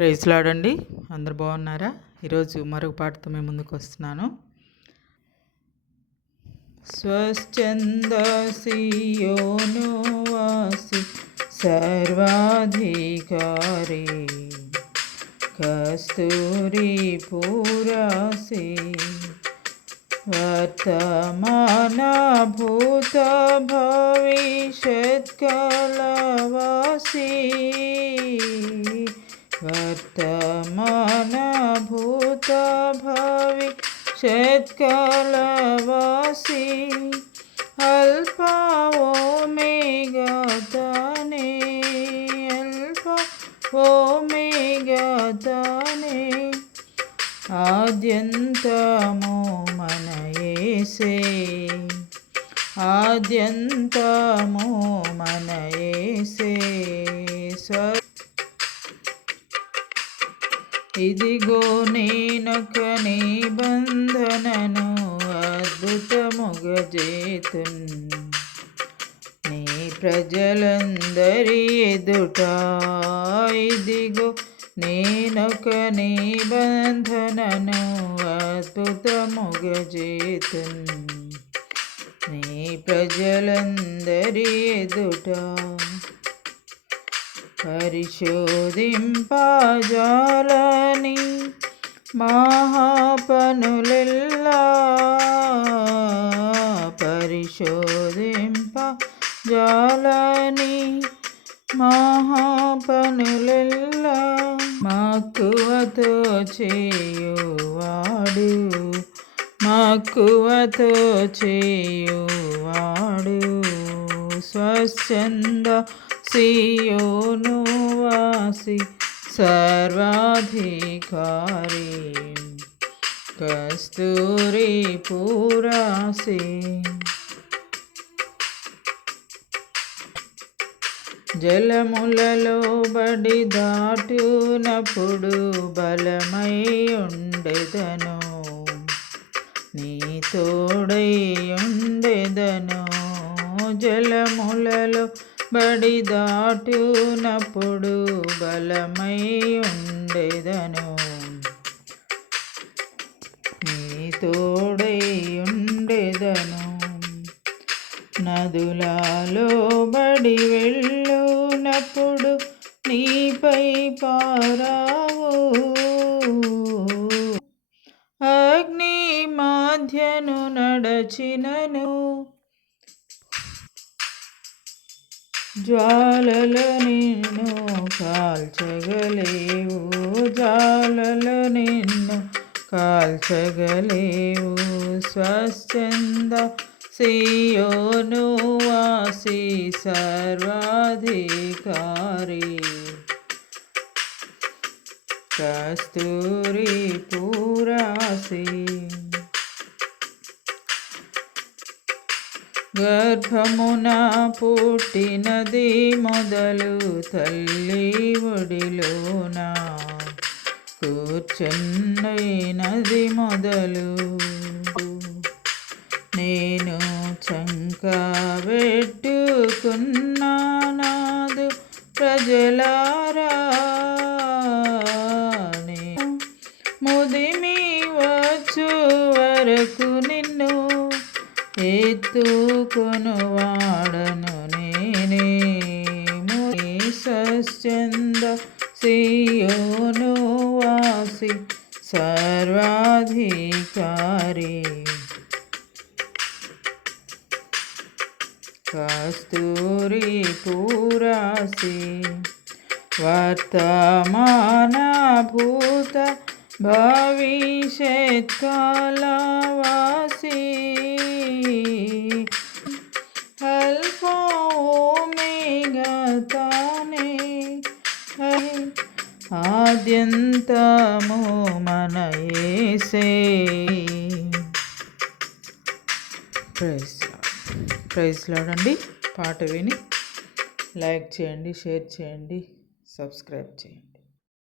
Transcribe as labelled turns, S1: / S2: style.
S1: ప్రైజ్లాడండి అందరు బాగున్నారా? ఈరోజు మరొక పాటతో మేము ముందుకు వస్తున్నాను. స్వచ్ఛంద వాసి సర్వాధికారి కస్తూరి పూరాసి వర్తమాన భూత భవిష్యత్ కలవాసి. वर्तमानभूतभावि षत्कालवासि अल्पावो मे गतने अल्पा वो मे गतने आद्यन्तमो मनयेसे आद्यन्तमो मनयेसे स्वर ఇదిగో నేనొక నిబంధనను అద్భుతముగజేతున్. నీ ప్రజలందరి ఎదుట ఇదిగో నేనొక నిబంధనను అద్భుతముగజేతున్. నీ ప్రజలందరి ఎదుట పరిశోధింపజాలని మహాపనులెల్లా పరిశోధింప జాలని మహాపనులెల్లా మక్కువతో చేయువాడు మక్కువతో చేయువాడు. స్వచ్ఛంద సియోను వాసి సర్వాధికారి. కస్తూరి పురాసి. జలములలో బడి దాటునప్పుడు బలమై ఉండెదను. నీ తోడై ఉండెదను. జలములలో బడి దాటునప్పుడు బలమై ఉండేదను నీ తోడై ఉండేదను నదులలో బడి వెళ్ళునప్పుడు నీపై పారావు. అగ్ని మాధ్యను నడచినను. జ్వాలలు నిన్ను కాల్చగలేవు జ్వాలల నిన్ను కాల్చగలేవు. స్వచ్ఛంద సియోను వాసి సర్వాధికారి. కస్తూరి పూరాసి గర్భమున పుట్టినది మొదలు తల్లి ఒడిలోన. కూర్చున్నది మొదలు. నేను చంక పెట్టుకున్నానాదు ప్రజలారా. ఎత్తుకొను వాడను నేనే. సశ్చంద సియోను వాసి సర్వాధికారి. కస్తూరి పూరాసి వర్తమాన భూత భవిష్యత్ అల్ఫోమేగతానే ఆద్యంతము మన ఏసే ప్రైజ్ ప్రైజ్ లాడండి పాట విని లైక్ చేయండి షేర్ చేయండి సబ్స్క్రైబ్ చేయండి.